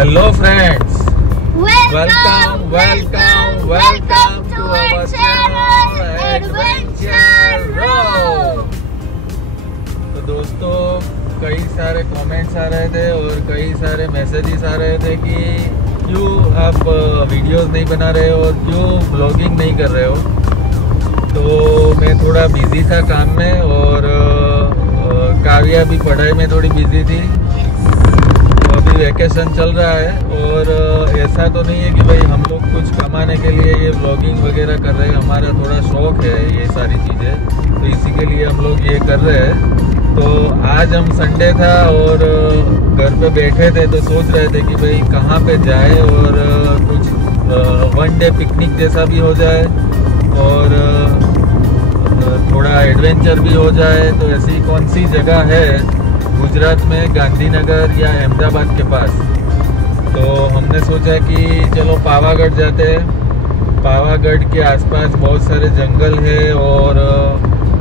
Hello friends, welcome to our channel Adventure Road। तो दोस्तों कई सारे कमेंट्स आ रहे थे और कई सारे मैसेजेस आ रहे थे कि क्यों आप वीडियोस नहीं बना रहे हो, क्यों ब्लॉगिंग नहीं कर रहे हो। तो मैं थोड़ा बिजी था काम में और काव्या भी पढ़ाई में थोड़ी बिजी थी। अभी वैकेशन चल रहा है और ऐसा तो नहीं है कि भाई हम लोग कुछ कमाने के लिए ये व्लॉगिंग वगैरह कर रहे हैं। हमारा थोड़ा शौक है ये सारी चीज़ें, तो इसी के लिए हम लोग ये कर रहे हैं। तो आज हम संडे था और घर पे बैठे थे तो सोच रहे थे कि भाई कहाँ पे जाए और कुछ वन डे पिकनिक जैसा भी हो जाए और थोड़ा एडवेंचर भी हो जाए। तो ऐसी कौन सी जगह है गुजरात में, गांधीनगर या अहमदाबाद के पास। तो हमने सोचा कि चलो पावागढ़ जाते हैं। पावागढ़ के आसपास बहुत सारे जंगल है और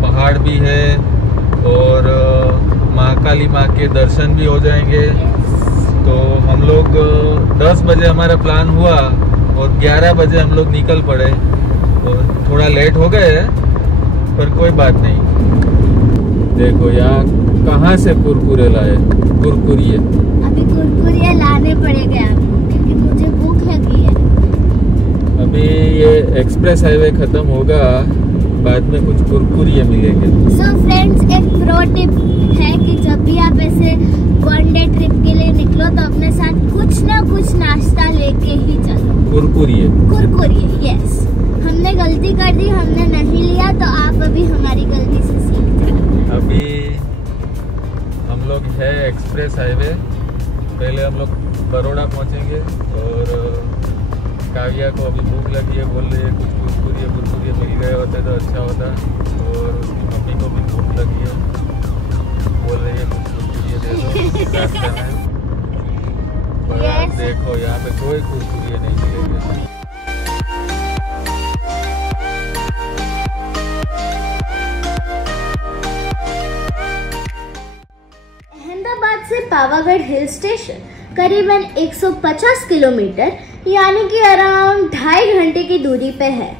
पहाड़ भी है और महाकाली माँ के दर्शन भी हो जाएंगे। तो हम लोग 10 बजे हमारा प्लान हुआ और 11 बजे हम लोग निकल पड़े और थोड़ा लेट हो गए पर कोई बात नहीं। देखो यार कहाँ से कुरकुरे लाए, कुरकुरिये अभी कुरकुरिये लाने पड़ेंगे आपको क्योंकि मुझे भूख लगी है। अभी ये एक्सप्रेस हाईवे खत्म होगा, बाद में कुछ कुरकुरिये मिलेंगे। सो फ्रेंड्स, एक प्रो टिप है कि जब भी आप ऐसे वन डे ट्रिप के लिए निकलो तो अपने साथ कुछ ना कुछ नाश्ता लेके ही चलो। कुरकुरिये यस। हमने गलती कर दी, हमने नहीं लिया, तो आप अभी हमारी गलती से सीख जाए। अभी हम लोग है एक्सप्रेस हाईवे। पहले हम लोग बड़ौदा पहुंचेंगे और काव्या को अभी भूख लगी है, बोल रही है कुछ कुरकुरिये मिल गए होते तो अच्छा होता। और उसकी मम्मी को भी भूख लगी है, बोल रही है कुछ कुरकुरिये दे दो रास्ते में। पर आप देखो यहाँ पे कोई कुरकुरिये नहीं मिलेंगे। अहमदाबाद से पावागढ़ हिल स्टेशन करीबन 150 किलोमीटर यानी कि अराउंड 2.5 घंटे की दूरी पे है।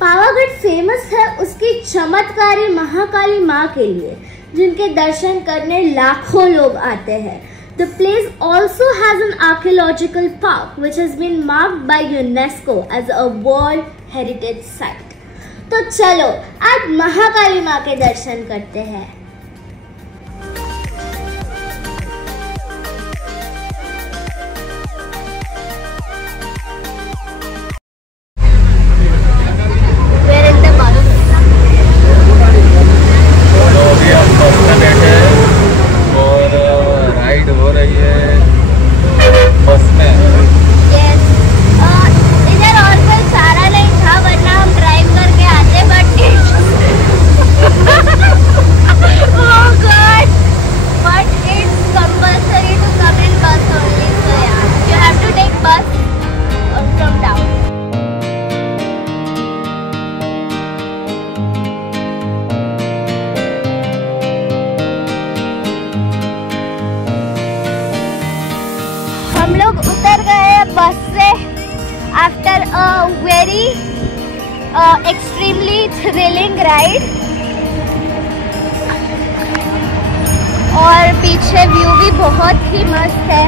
पावागढ़ फेमस है उसकी चमत्कारी महाकाली माँ के लिए, जिनके दर्शन करने लाखों लोग आते हैं। The place also has an archaeological park which has been marked by UNESCO as a World Heritage Site। तो चलो आज महाकाली माँ के दर्शन करते हैं। हम लोग उतर गए बस से after a very extremely thrilling ride. और पीछे व्यू भी बहुत ही मस्त है।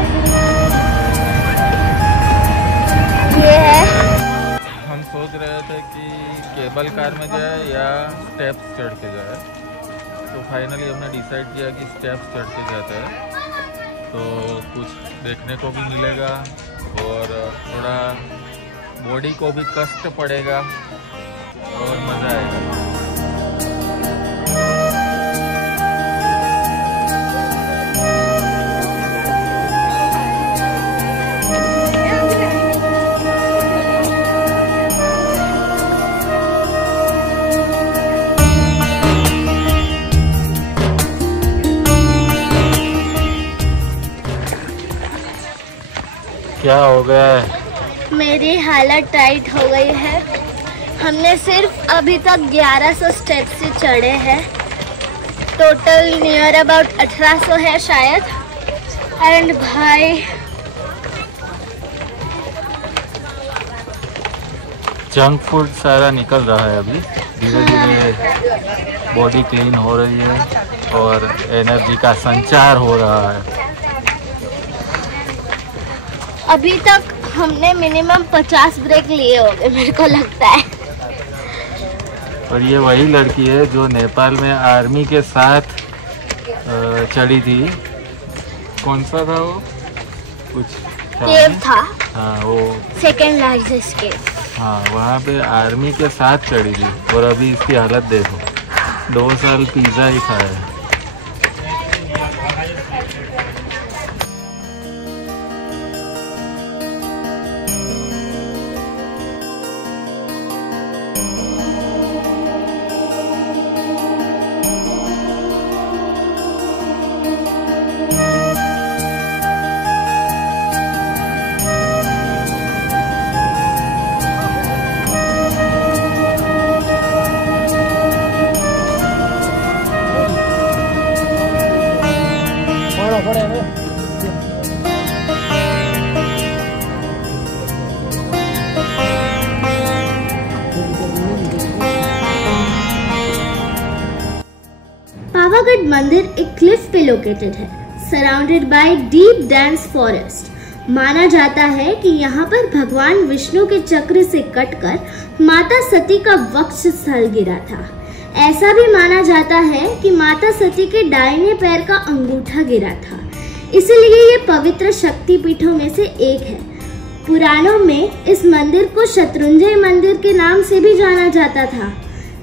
ये है, हम सोच रहे थे कि केबल कार में जाए या स्टेप्स चढ़ के जाए, तो फाइनली हमने डिसाइड किया कि स्टेप्स चढ़ के जाते हैं। तो कुछ देखने को भी मिलेगा और थोड़ा बॉडी को भी कष्ट पड़ेगा और मज़ा आएगा। क्या हो गया है? मेरी हालत टाइट हो गई है। हमने सिर्फ अभी तक 1100 स्टेप्स से चढ़े हैं। टोटल नियर अबाउट 1800 है शायद। एंड भाई जंक फूड सारा निकल रहा है। अभी धीरे धीरे बॉडी क्लीन हो रही है और एनर्जी का संचार हो रहा है। अभी तक हमने मिनिमम 50 ब्रेक लिए होंगे मेरे को लगता है। और ये वही लड़की है जो नेपाल में आर्मी के साथ चली थी। कौन सा था वो? कुछ केव था। हाँ, वो सेकेंड लार्जेस्ट केव। हाँ, वहाँ पे आर्मी के साथ चढ़ी थी। और अभी इसकी हालत देखो, 2 साल पिज़्ज़ा ही खाया है। पावागढ़ मंदिर एक क्लिफ पे लोकेटेड है, surrounded by deep dense forest. माना जाता है कि यहाँ पर भगवान विष्णु के चक्र से कटकर माता सती का वक्ष स्थल गिरा था। ऐसा भी माना जाता है कि माता सती के दाहिने पैर का अंगूठा गिरा था, इसलिए ये पवित्र शक्तिपीठों में से एक है। पुराणों में इस मंदिर को शत्रुंजय मंदिर के नाम से भी जाना जाता था।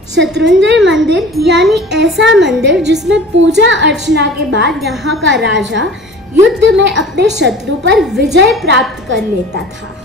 शत्रुंजय मंदिर यानी ऐसा मंदिर जिसमें पूजा अर्चना के बाद यहाँ का राजा युद्ध में अपने शत्रु पर विजय प्राप्त कर लेता था।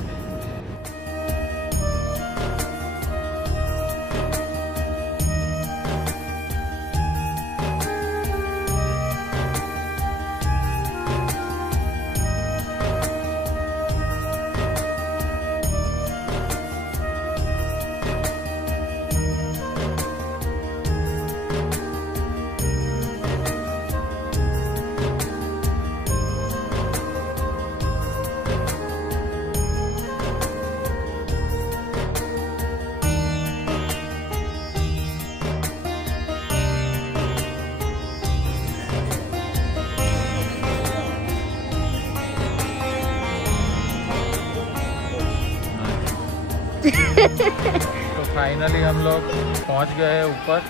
तो फाइनली हम लोग पहुंच गए हैं ऊपर।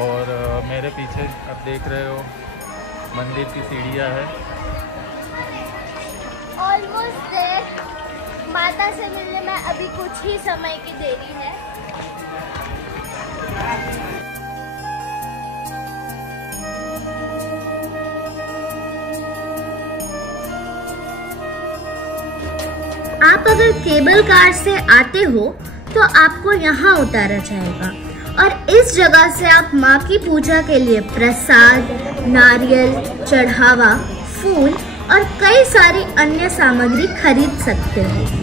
और मेरे पीछे अब देख रहे हो मंदिर की सीढ़ियाँ है। ऑलमोस्ट देर। माता से मिलने में अभी कुछ ही समय की देरी है। आप अगर केबल कार से आते हो तो आपको यहाँ उतारा जाएगा और इस जगह से आप माँ की पूजा के लिए प्रसाद, नारियल, चढ़ावा, फूल और कई सारी अन्य सामग्री खरीद सकते हो।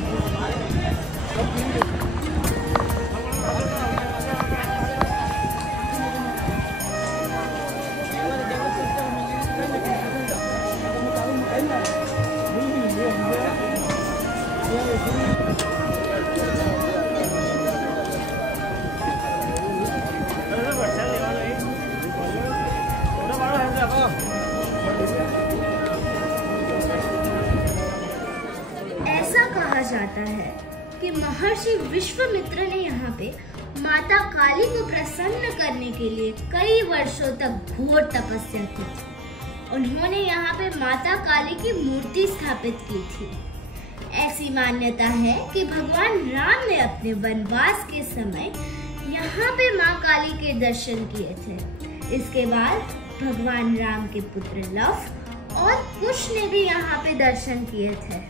ऐसा कहा जाता है कि महर्षि विश्वामित्र ने यहाँ पे माता काली को प्रसन्न करने के लिए कई वर्षों तक घोर तपस्या की थी। उन्होंने यहाँ पे माता काली की मूर्ति स्थापित की थी। ऐसी मान्यता है कि भगवान राम ने अपने वनवास के समय यहाँ पे माँ काली के दर्शन किए थे। इसके बाद भगवान राम के पुत्र लव और कुश ने भी यहाँ पे दर्शन किए थे।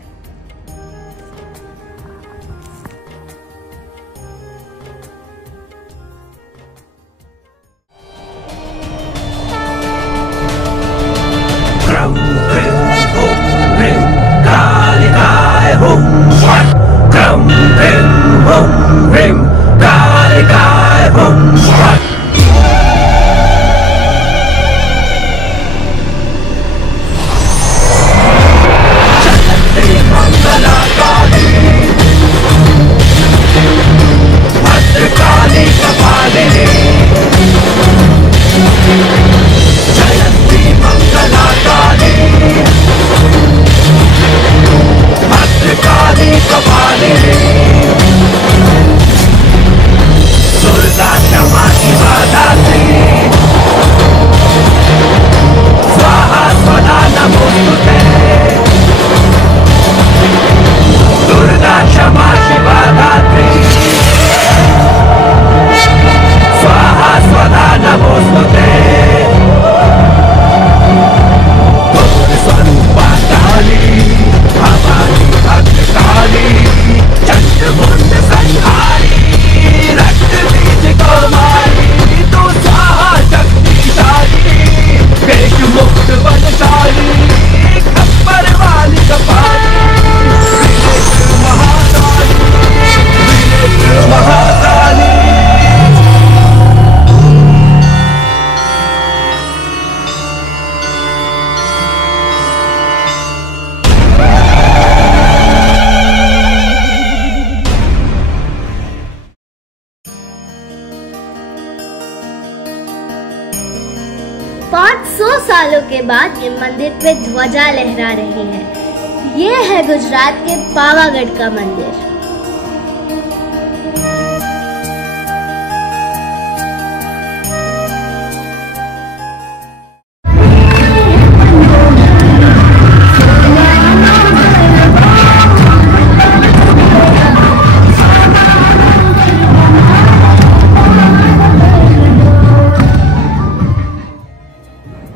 के बाद ये मंदिर पे ध्वजा लहरा रही है। ये है गुजरात के पावागढ़ का मंदिर।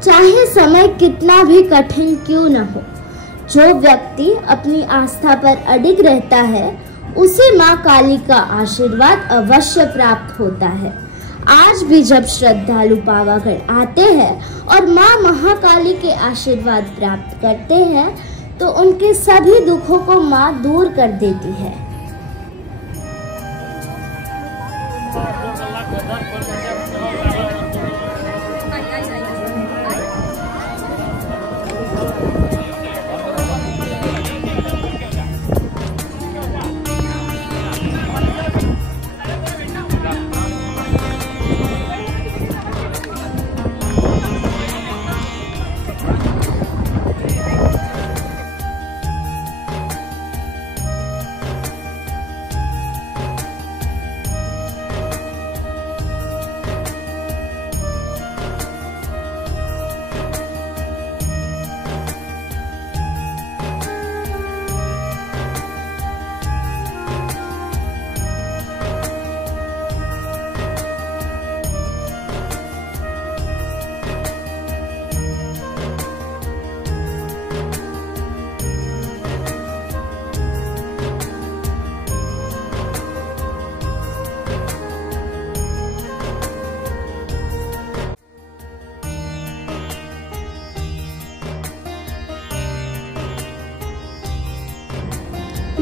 चाहे समय कितना भी कठिन क्यों न हो, जो व्यक्ति अपनी आस्था पर अडिग रहता है उसे मां काली का आशीर्वाद अवश्य प्राप्त होता है। आज भी जब श्रद्धालु पावागढ़ आते हैं और मां महाकाली के आशीर्वाद प्राप्त करते हैं तो उनके सभी दुखों को मां दूर कर देती है।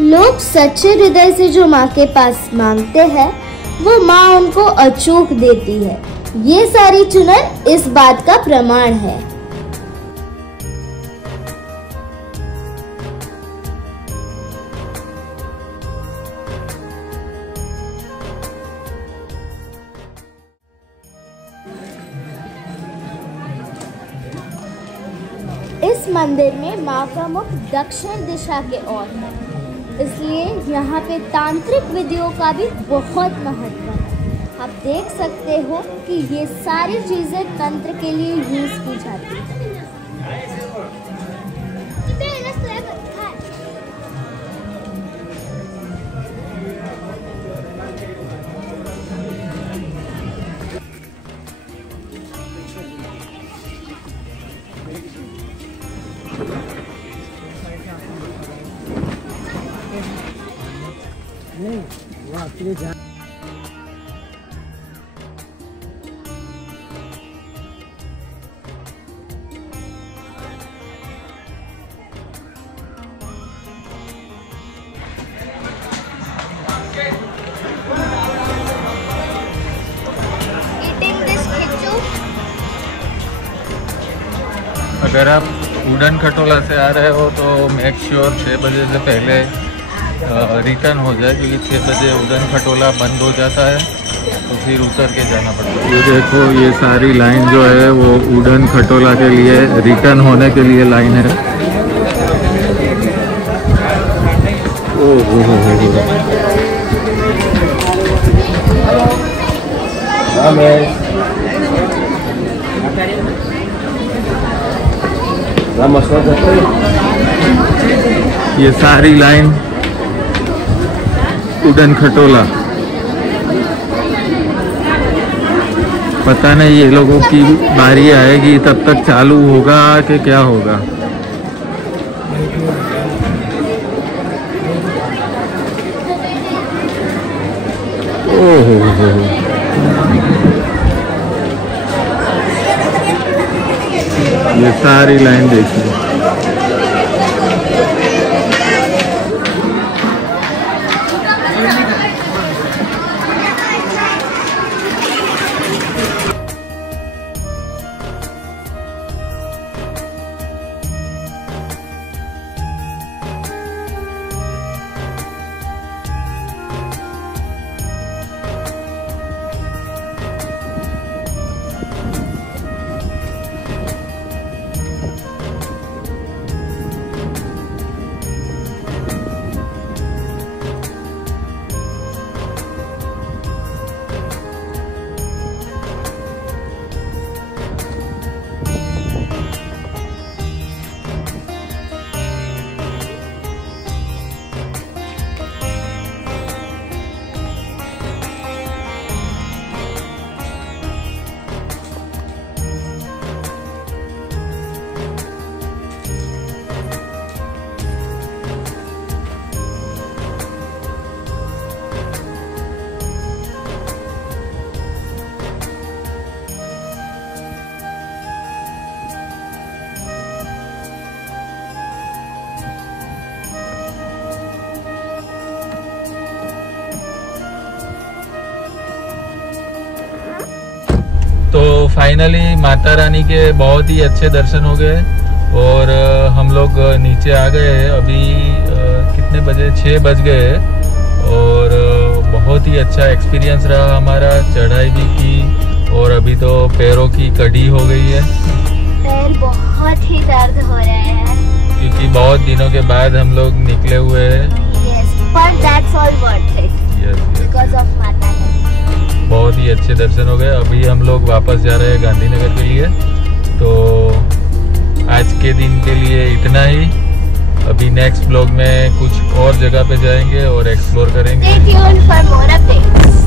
लोग सच्चे हृदय से जो माँ के पास मांगते हैं वो माँ उनको अचूक देती है। ये सारी चुनर इस बात का प्रमाण है। इस मंदिर में माँ का मुख दक्षिण दिशा के ओर है, इसलिए यहाँ पे तांत्रिक विधियों का भी बहुत महत्व है। आप देख सकते हो कि ये सारी चीजें तंत्र के लिए यूज की जाती है। अगर आप उड़न खटोला से आ रहे हो तो मेक श्योर 6 बजे से पहले रिटर्न हो जाए, क्योंकि 6 बजे उड़न खटोला बंद हो जाता है, तो फिर उतर के जाना पड़ता है। ये देखो, ये सारी लाइन जो है वो उड़न खटोला के लिए रिटर्न होने के लिए लाइन है। ओह ये सारी लाइन उड़न खटोला, पता नहीं ये लोगों की बारी आएगी तब तक चालू होगा कि क्या होगा। ओह ये सारी लाइन देखिए। फाइनली माता रानी के बहुत ही अच्छे दर्शन हो गए और हम लोग नीचे आ गए हैं। अभी कितने बजे, 6 बज गए हैं और बहुत ही अच्छा एक्सपीरियंस रहा हमारा। चढ़ाई भी की और अभी तो पैरों की कड़ी हो गई है, पैर बहुत ही दर्द हो रहे हैं क्योंकि बहुत दिनों के बाद हम लोग निकले हुए हैं। yes, but that's all worth it because of Mata Rani. बहुत ही अच्छे दर्शन हो गए। अभी हम लोग वापस जा रहे हैं गांधीनगर के लिए। तो आज के दिन के लिए इतना ही। अभी नेक्स्ट ब्लॉग में कुछ और जगह पे जाएंगे और एक्सप्लोर करेंगे। Stay tuned for more updates.